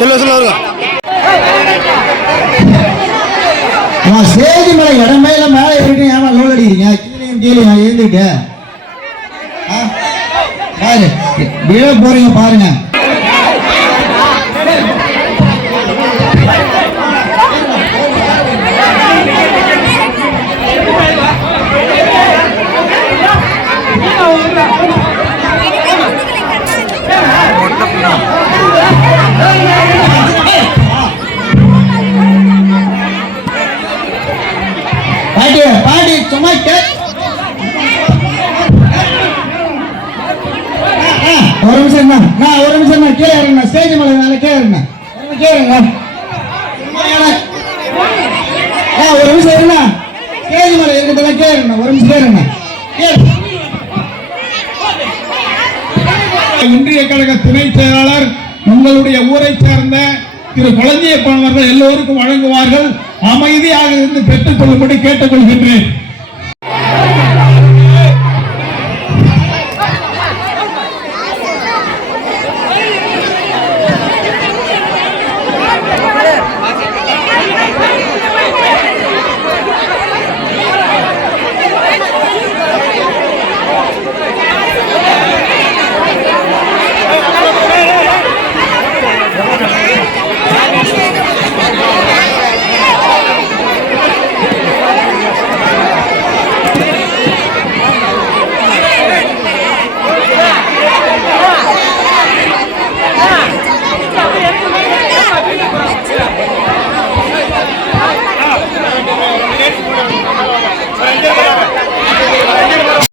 சொல்ல சொல்ல வருங்க அவன் ஸ்டேஜ் மேல இடமேல மேல ஏறிட்டு ஏமா லோல் அடிக்கிறீங்க? கீழே கீழே எழுந்துட்டு பாரு. விழ போறீங்க பாருங்க. ஒரு நிமிஷம் தான் நான் ஒரு நிமிஷம் தான் கீழே இறங்க ஸ்டேஜ் மேல மேல கீழே இறங்க கீழே இறங்க ஆ, ஒரு நிமிஷம் இருங்க. ஸ்டேஜ் மேல இருக்கிறதெல்லாம் கீழே இருங்க ஒரு நிமிஷம் இருங்க இன்றைய கழக துணை செயலாளர் உங்களுடைய ஊரை சேர்ந்த திரு குழந்தைய அவர்கள் எல்லோருக்கும் வழங்குவார்கள். அமைதியாக இருந்து பெற்றுக் கொள்ளும்படி கேட்டுக்கொள்கின்றேன்.